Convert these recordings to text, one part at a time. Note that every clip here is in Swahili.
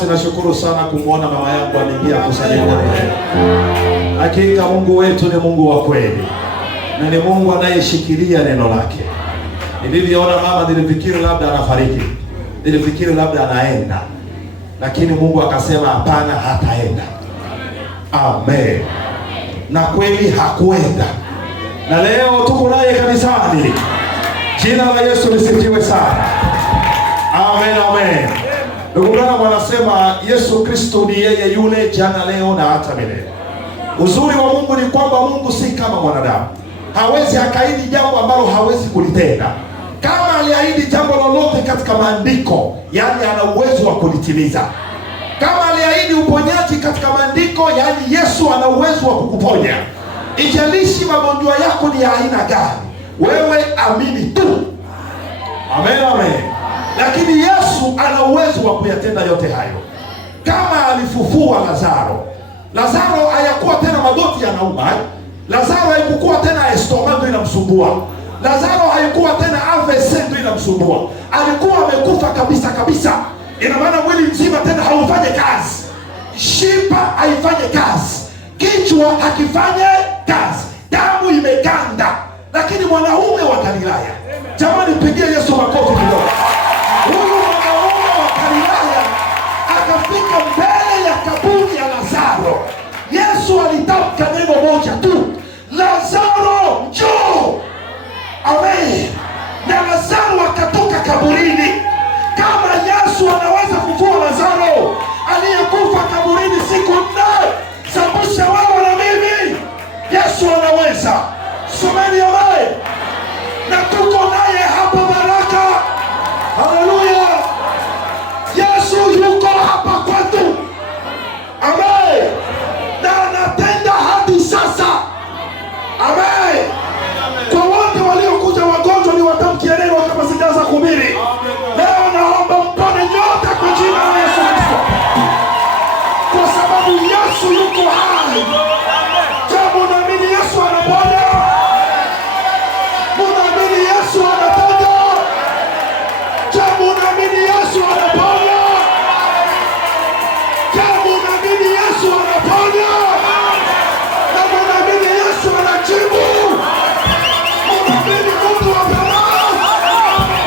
Binafsi nashukuru sana kumwona mama yangu ameingia kusanyiko leo. Hakika Mungu wetu ni Mungu wa kweli na ni Mungu anayeshikilia neno lake. Nilivyoona mama nilifikiri labda anafariki, nilifikiri labda anaenda, lakini Mungu akasema hapana, hataenda. Amen. Na kweli hakuenda, na leo tuko naye kanisani. Jina la Yesu lisifiwe sana. Amen, amen. Ndugu Branham anasema Yesu Kristo ni yeye yule jana, leo na hata milele. Uzuri wa Mungu ni kwamba Mungu si kama mwanadamu. Hawezi akaahidi jambo ambalo hawezi kulitenda. Kama aliahidi jambo lolote katika maandiko, yani ana uwezo wa kulitimiza. Kama aliahidi uponyaji katika maandiko, yani Yesu ana uwezo wa kukuponya. Ijalishi magonjwa yako ni ya aina gani, wewe amini tu. Amen, amen. Lakini Yesu ana uwezo wa kuyatenda yote hayo. Kama alifufua Lazaro, Lazaro hayakuwa tena magoti yanauma. Lazaro haikuwa tena estomako inamsumbua. Lazaro haikuwa tena AVC ndio inamsumbua. Alikuwa amekufa kabisa kabisa. Ina maana mwili mzima tena haufanye kazi. Shipa haifanye kazi. Kichwa hakifanye kazi. Damu imeganda. Lakini mwanaume wa Galilaya, jamani pigia Yesu makofi kidogo. Huyu mwanaume wa Galilaya akafika mbele ya kaburi ya Lazaro. Yesu alitamka neno moja tu, Lazaro njoo. Amen. Na Lazaro akatoka kaburini. Kama Yesu anaweza kufufua Lazaro aliyekufa kaburini siku 4, sabusha wao na mimi, Yesu anaweza. Someni amen. Na tuko naye hapa Baraka. Haleluya. Yesu yuko hapa kwetu. Amen. Na anatenda hadi sasa. Amen. Kwa wote waliokuja wagonjwa ni watamkie neno kama sijaanza kuhubiri. Leo naomba mpone nyote kwa jina la Yesu Kristo. Kwa sababu Yesu yuko hai. Jambo naamini Yesu anaponya. Munaamini Yesu anaponya. Jambo naamini Yesu anaponya. Jambo naamini Yesu anaponya. Na munaamini Yesu anajibu. Munaamini Mungu wa baraka.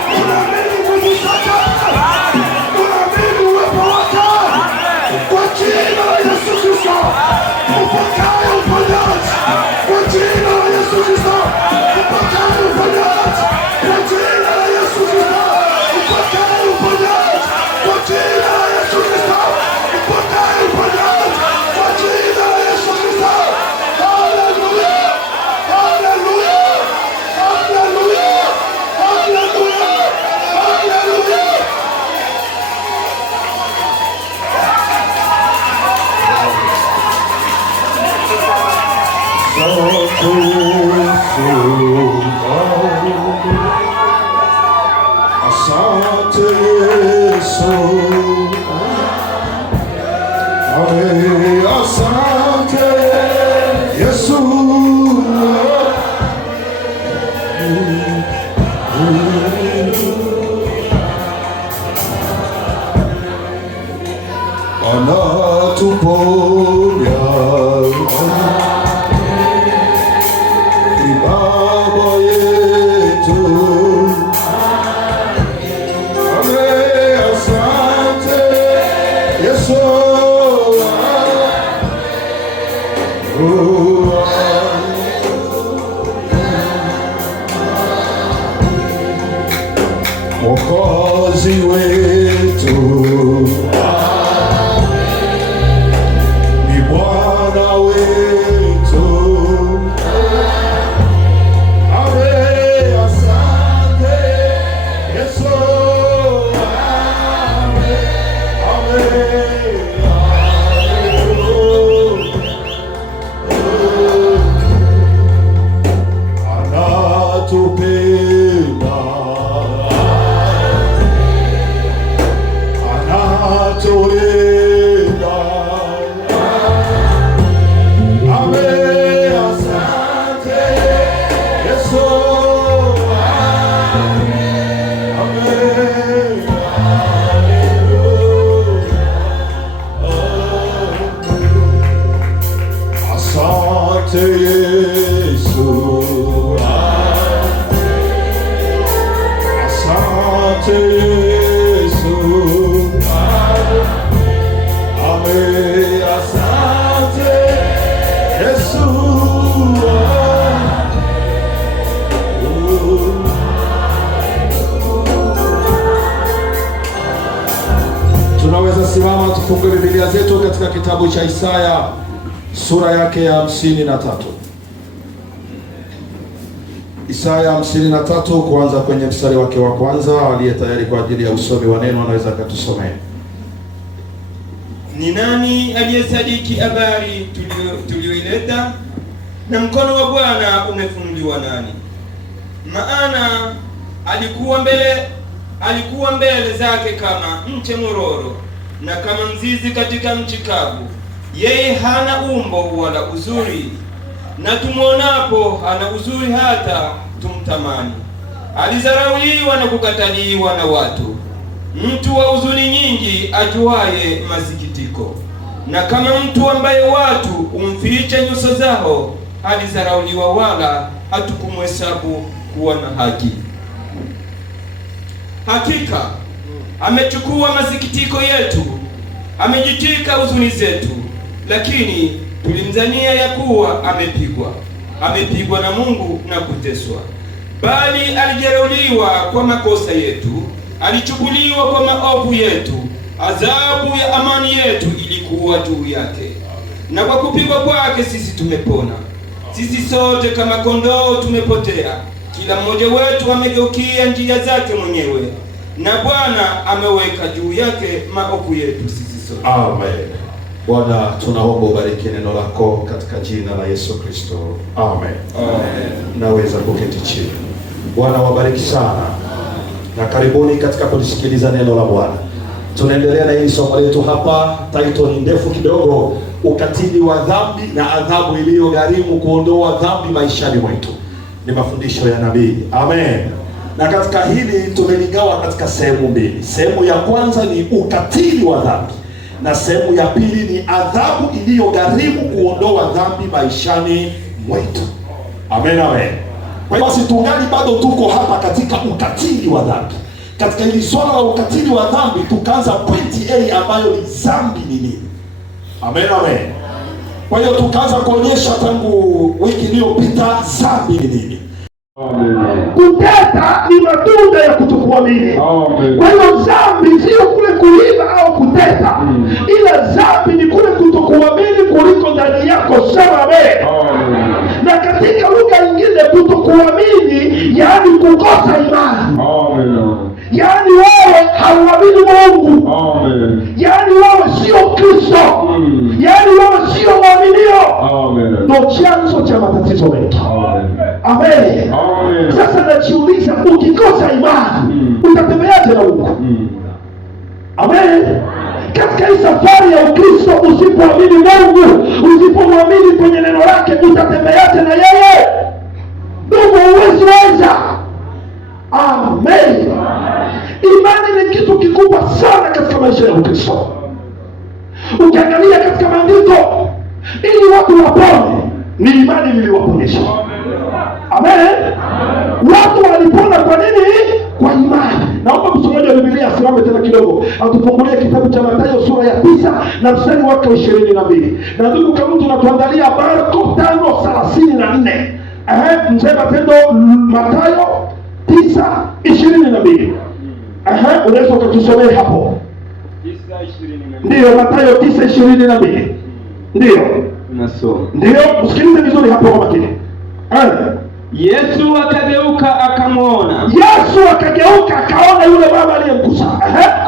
Munaamini Mungu sasa. Munaamini uwepo wake. Kwa jina la Yesu Kristo. Upokee uponyaji. Kwa jina la Yesu Kristo. Upokee uponyaji. Kwa jina la Yesu Kristo. Upokee uponyaji. Kwa jina la Yesu Kristo. Upokee uponyaji. Kwa jina la Yesu Kristo. Haleluya. Haleluya. Haleluya. Haleluya. Haleluya. Asante Yesu. Asante Yesu. Anatuponya ni Baba yetu. Amen. Asante Yesu. Mwokozi wetu ni Bwana wetu. Amen. Asante Yesu. Amen. Amen. Anatupenda. tufungue Biblia zetu katika kitabu cha Isaya sura yake ya 53. Isaya 53 kuanza kwenye mstari wake wa kwanza. Aliye tayari kwa ajili ya usomi wa neno anaweza akatusomea. Ni nani aliyesadiki habari tulioileta, na mkono wa Bwana umefunuliwa nani? Maana alikuwa mbele zake kama mche mororo, na kama mzizi katika nchi kavu. Yeye hana umbo wala uzuri, na tumwonapo hana uzuri hata tumtamani. Alizarauliwa na kukataliwa na watu, mtu wa huzuni nyingi, ajuaye masikitiko, na kama mtu ambaye watu umficha nyuso zao. Alizarauliwa, wala hatukumhesabu kuwa na haki. Hakika amechukua masikitiko yetu, amejitwika huzuni zetu. Lakini tulimdhania ya kuwa amepigwa na Mungu na kuteswa. Bali alijeruhiwa kwa makosa yetu, alichubuliwa kwa maovu yetu. Adhabu ya amani yetu ilikuwa juu yake, na kwa kupigwa kwake sisi tumepona. Sisi sote kama kondoo tumepotea, kila mmoja wetu amegeukia njia zake mwenyewe, na Bwana ameweka juu yake maovu yetu sisi sote. Amen. Bwana, tunaomba ubariki neno lako katika jina la Yesu Kristo. Amen. Amen. Naweza kuketi chini. Bwana wabariki sana, na karibuni katika kulisikiliza neno la Bwana. Tunaendelea na hili somo letu hapa. Title ni ndefu kidogo, ukatili wa dhambi na adhabu iliyogharimu kuondoa dhambi maishani mwetu. Ni mafundisho ya nabii. Amen. Na katika hili tumeligawa katika sehemu mbili. Sehemu ya kwanza ni ukatili wa dhambi, na sehemu ya pili ni adhabu iliyogharimu kuondoa dhambi maishani mwetu. Amen, amen. Kwa hiyo basi tungali bado tuko hapa katika ukatili wa dhambi. Katika hili swala la ukatili wa dhambi tukaanza pointi A ambayo ni dhambi ni nini. Amen, amen. Kwa hiyo tukaanza kuonyesha tangu wiki iliyopita dhambi ni nini. Amen. Kuteta ni matunda ya kutokuamini. Kwa hiyo dhambi sio kule kuiba au kuteta, ila dhambi ni kule kutokuamini kuliko ndani yako. Sema amen. Na katika lugha nyingine kutokuamini yaani kukosa imani. Yaani wewe hauamini Mungu. Yaani wewe sio Kristo. Yaani wewe sio mwaminio. Ndio chanzo cha matatizo mengi. Amen. Sasa najiuliza, ukikosa imani utatembeaje na Mungu? Amen. Katika hii safari ya Ukristo, usipoamini Mungu, usipomwamini kwenye neno lake, utatembeaje na yeye? Ndugu, huwezi weza. Amen. Imani ni kitu kikubwa sana katika maisha ya Ukristo. Ukiangalia katika maandiko, ili watu wapone, ni imani iliyowaponesha. Amen. Watu walipona kwa nini? Kwa imani. Naomba msomaji wa Biblia asimame tena kidogo, atufungulie kitabu cha Mathayo sura ya 9 na mstari wake wa 22. Na ndugu, kama tunatuandalia Marko 5:34. Mzee Matendo, Mathayo 9:22. Unaweza kutusomea hapo? 9:22. Ndio, Mathayo 9:22. Ndio. Unasoma. Ndio, msikilize vizuri hapo kwa makini. Yesu akageuka akamwona. Yesu akageuka akaona yule baba aliyemgusa.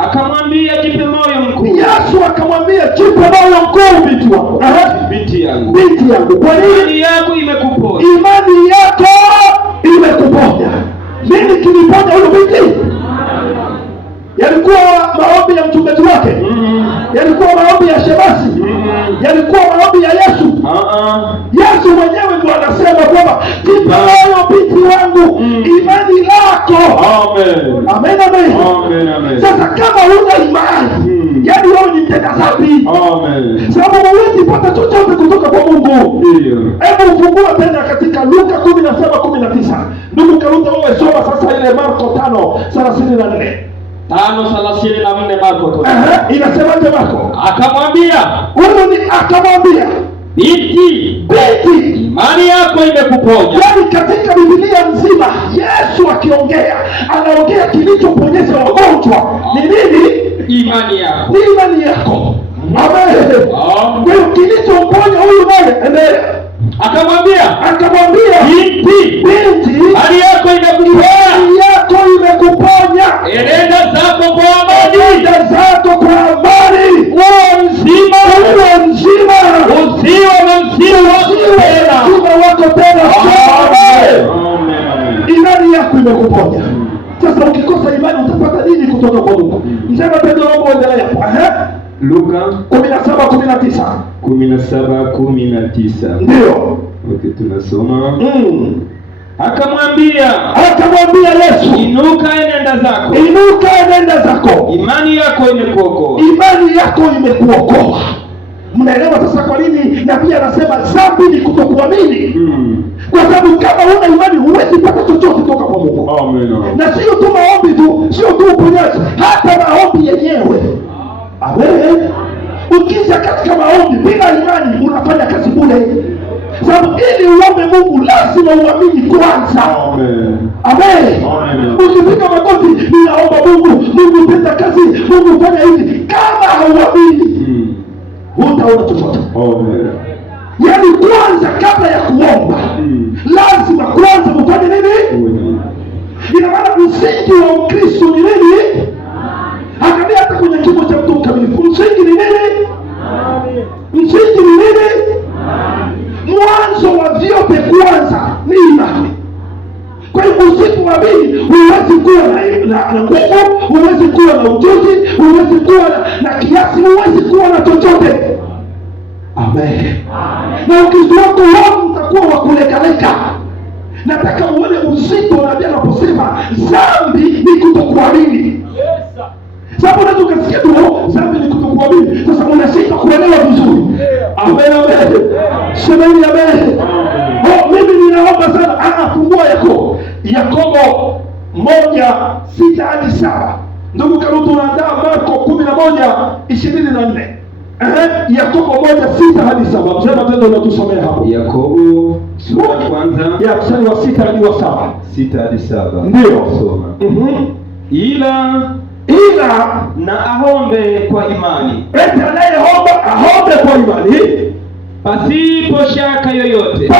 Akamwambia, jipe moyo mkuu. Yesu akamwambia, jipe moyo mkuu binti wangu. Binti yangu. Binti yangu. Kwa nini? Imani yako imekuponya. Imani yako imekuponya. Nini kiliponya huyo binti? Yalikuwa maombi ya mchungaji wake? Yalikuwa maombi ya shemasi? Yalikuwa maombi ya Yesu? Yesu mwenyewe ndio anasema kwamba jipe moyo binti wangu, imani yako. Amen. Amen, amen. Amen, amen. Sasa kama huna imani, yaani wewe ni mtenda dhambi. Amen. Sababu huwezi pata chochote kutoka kwa Mungu. Ndio. Hebu ufungua tena katika Luka 17:19. Ndugu Karuta, wewe soma sasa ile Marko 5:34. 5:34 Marko. Inasemaje Marko? Akamwambia, binti, imani yako imekuponya. Yaani katika Biblia nzima Yesu akiongea, anaongea kilichoponyesha wagonjwa ni nini? Imani yako. Ni imani yako. Amen. Ndio kilichomponya huyu naye. Endelea. Akamwambia binti, hali yako imekuponya. Enenda zako kwa amani. Uwe mzima. Usiwe na msiba wako tena. Imani yako imekuponya. Sasa ukikosa imani utapata nini kutoka kwa Mungu? Msema Petro naomba endelea hapo. Luka 17:19. Ndio. Okay, tunasoma. Akamwambia Yesu, inuka enenda zako. Imani yako imekuokoa. Mnaelewa sasa kwa nini nabii anasema dhambi ni kutokuamini? Kwa sababu kama huna imani huwezi pata chochote kutoka kwa Mungu. Amen. Na sio tu maombi tu, sio tu uponyaji, hata maombi yenyewe. Amen. Ukija katika maombi bila imani unafanya kazi bure. Sababu ili uombe Mungu lazima uamini kwanza. Amen. Amen. Usipiga magoti ninaomba Mungu tenda kazi, Mungu fanya hivi, kama hauamini hutaona chochote. Amen. Yaani kwanza kabla ya kuomba lazima kwanza ufanye nini? Ina maana msingi wa Ukristo ni nini? Angalia hata kwenye kitabu cha mtu mkamilifu. Msingi ni nini? Msingi ni nini? Mwanzo wa vyote kwanza ni imani. Kwa hiyo usipoamini huwezi kuwa na nguvu, huwezi kuwa na ujuzi, huwezi kuwa na kiasi, huwezi kuwa na chochote. Amen. Na Ukristo wako wote utakuwa wa kulekaleka. Nataka uone uzito na anaposema dhambi ni kutokuamini. Sababu unaweza ukasikia tu dhambi ni kutokuamini. Sasa unashindwa kuelewa vizuri. Amen. Semeni amen. Mimi ninaomba sana fungua Yakobo 1:6-7. Ndugu Karutu unaandaa Marko 11:24. Yakobo 1:6-7. Msema tendo unatusomea hapo. Yakobo sura ya kwanza ya mstari wa 6-7. 6-7. Ndio. Soma. Ila na aombe kwa imani. Eti anayeomba aombe kwa imani. Pasipo shaka yoyote.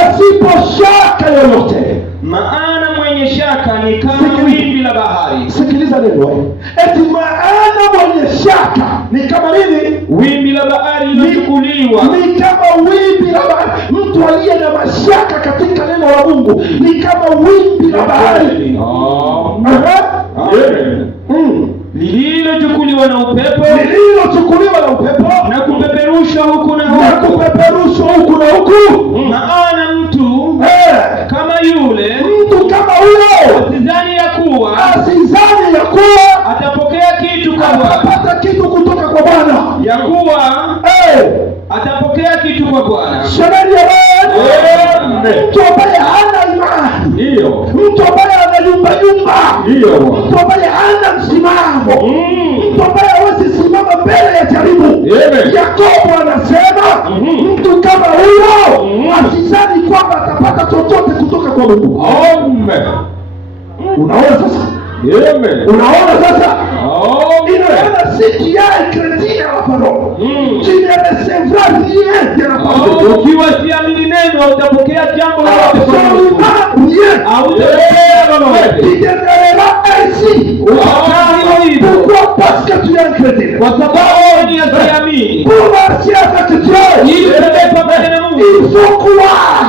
Maana mwenye shaka ni kama wimbi la bahari. Sikiliza neno. Eti maana mwenye shaka ni kama nini? Wimbi la bahari lilochukuliwa. Ni kama wimbi la bahari. Mtu aliye na mashaka katika neno la Mungu ni kama wimbi la bahari. Lililochukuliwa na upepo na kupeperushwa huku na huku. Maana mtu kama huyo asizani ya kuwa atapokea kitu kwa Bwana, atapata kitu kutoka kwa Bwana, ya kuwa atapokea kitu kwa Bwana. Mtu ambaye hana imani, mtu ambaye ana yumba, mtu ambaye hana msimamo, mtu ambaye hawezi simama mbele ya jaribu. Yakobo anasema mtu kama huyo asizani kwamba atapata chochote kutoka kwa Mungu. Unaona sasa? Unaona sasa? Inaona si ya crédit à la parole. Tu ne recevras rien de la parole. Ukiwa siamini neno utapokea jambo lolote. Pourquoi? Parce que tu es un chrétien. Kwa sababu ni asiamini. Pour marcher avec Dieu, il faut croire.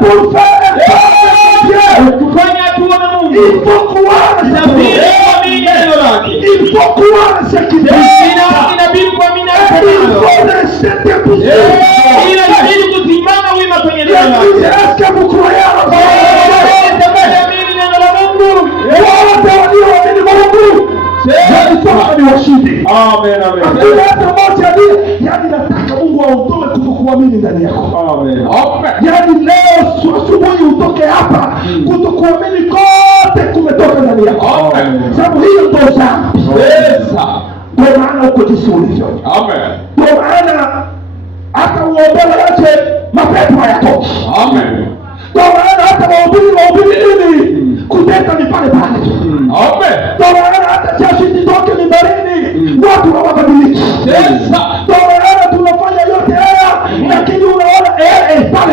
Pour faire un pas avec Dieu, kufanya hatua na Mungu, il faut croire. Il faut croire ce qu'il dit. Il faut rester debout. Est-ce que vous croyez à la parole? Amen. Yaani nataka Mungu autoe kutokuamini ndani yako. Yaani leo asubuhi utoke hapa, kutokuamini kote kumetoka ndani yako. Sababu hiyo ndio dhambi. Ndio maana uko jinsi ulivyo. Ndio maana hata uombe yote mapepo hayatoki. Ndio maana hata mahubiri nini kuteta ni pale. Ndio maana hata jasho litoke mimbarini watu hawabadiliki. Ndio maana tunafanya yote haya, lakini unaona pale pale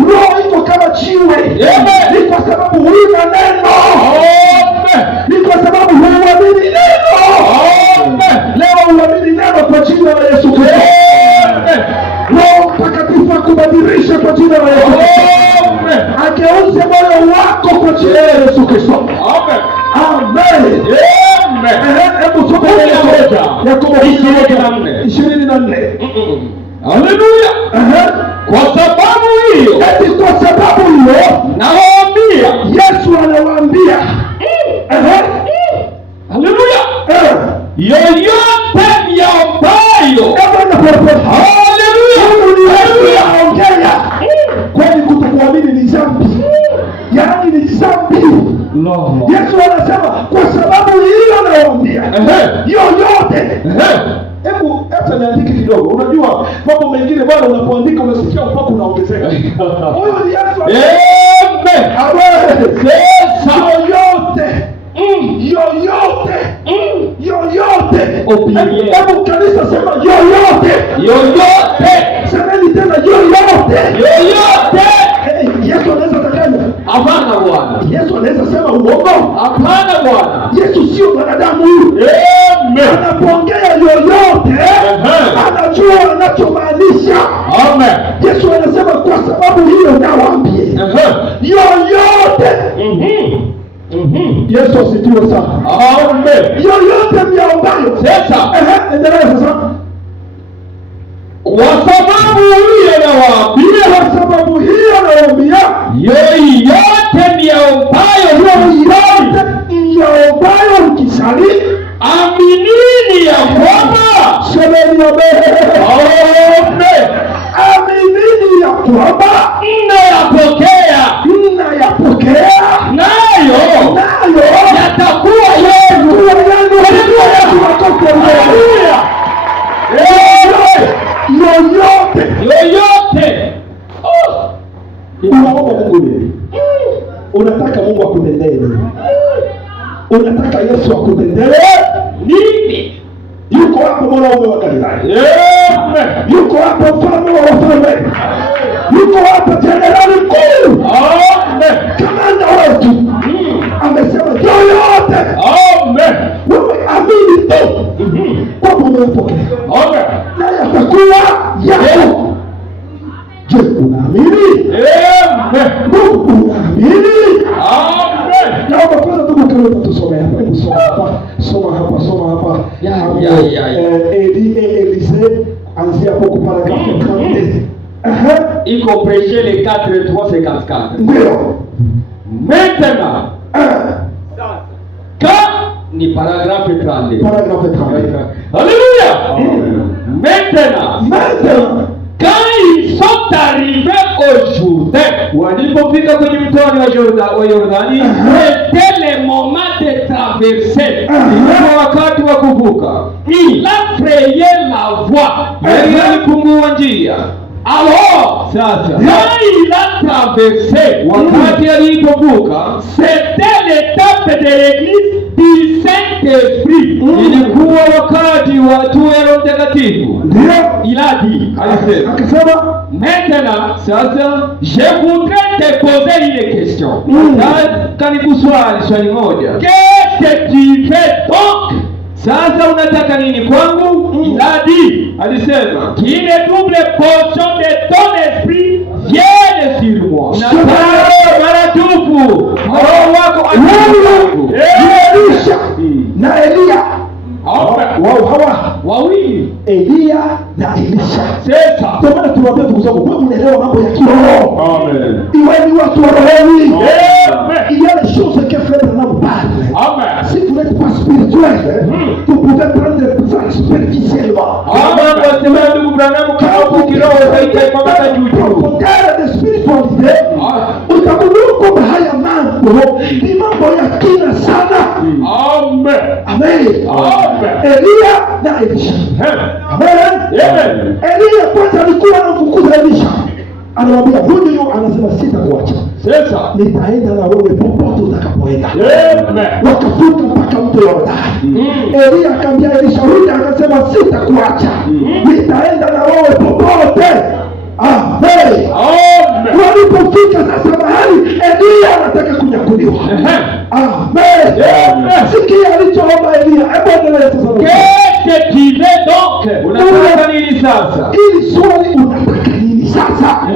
roho iko kama jiwe. Ni kwa sababu huna neno. Ni kwa sababu huamini neno. Leo uamini neno kwa jina la Yesu Kristo. Roho Mtakatifu akubadilisha kwa jina la Yesu Kristo. Ageuze moyo wako kwa jina la Yesu Kristo. Amen. Hebu tupe Yakobo 24. Haleluya. Kwa sababu hiyo, eti kwa sababu hiyo nawaambia, Yesu anawaambia, haleluya, yoyote myaombayo. Haleluya. Yesu anaongea. Kwani kutokuamini ni dhambi? Yaani ni dhambi. Yesu anasema kwa sababu hiyo nawaambia, yoyote. Hebu acha niandike kidogo. Unajua mambo mengine bwana, unapoandika unasikia upako unaongezeka. Huyo ni Yesu. Amen. Yoyote. Hebu kanisa sema yoyote. Semeni tena yoyote. Yesu anaweza takanya? Hapana Bwana. Yesu anaweza sema uongo? Hapana Bwana. Yesu sio mwanadamu huyu. Anapoongea yoyote, anajua anachomaanisha. Yesu anasema kwa sababu hiyo nawaambie, yoyote. Yesu asifiwe sana. Yoyote myaombayo. Sasa endelea sasa. Kwa sababu hiyo nawaambia, yoyote myaombayo mkisali, aminini ya kwamba, semeni amen. Aminini ya kwamba mnayapokea, nayo yatakuwa yenu. Yoyote. Unaomba Mungu nini? Unataka Mungu akutendee nini? Unataka Yesu akutendee nini? Yuko hapo mwanaume wa Galilaya. Yuko hapo mfalme wa wafalme. Yuko hapo jenerali mkuu. Kamanda wetu. Amesema yoyote. Wewe amini tu kwamba umepokea. Na yatakuwa yako. Je, unaamini? Mungu unaamini? Naomba kwanza ndugu karibu tusome hapa. Hebu soma hapa. Elise anzia hapo kwa paragrafu 30. Iko prêché les 4:3-54. Ndio. Maintenant. Ni paragrafu 30. Alléluia. Maintenant. Quand ils sont arrivés au Jourdain, walipofika kwenye mto wa Yordani, c'était le moment de traverser. Ilikuwa wakati wa kuvuka. Il a frayé la voie. Yeye alipungua njia. Alors, quand il a traversé, wakati alipovuka, c'était l'étape de l'église du Saint-Esprit. Ilikuwa wakati wa hatua ya Roho Mtakatifu. Il a dit, akasema, maintenant, sasa, je voudrais te poser une question. Karibu swali moja. Qu'est-ce que tu fais donc? Sasa unataka nini kwangu? Il a dit, alisema, qu'une double portion de ton esprit vienne sur moi. Nataka maradufu Roho wako atangu. Elisha na Elia. Hawa wawili, Elia na Elisha. Sasa ndio maana tunawaambia ndugu zangu, wewe unaelewa mambo ya kiroho. Amen. Iweni watu wa rohoni. Amen. Il y a des choses que frère nous parle. Amen. Si vous n'êtes pas spirituel, vous pouvez prendre ça superficiellement. Amen. Wasema ndugu Branham, kama kiroho haitakuwa kama juju. Ongea de spiritualité. Utakunuko haya mambo ni mambo ya kina sana. Amen. Amen. Amen. Elia na Elisha. Amen. Amen. Elia kwanza alikuwa anamfukuza Elisha. Anamwambia huyu, anasema sitakuacha. Sasa nitaenda na wewe popote utakapoenda. Amen. Wakavuka mpaka mto Yordani. Elia akamwambia Elisha, rudi. Akasema sitakuacha, nitaenda na wewe popote. Amen. Walipofika sasa mahali Elia anataka kunyakuliwa. Amen. Sikia alichoomba Elia. Hebu endelea sasa. Unataka nini sasa? Ili swali, unataka nini sasa?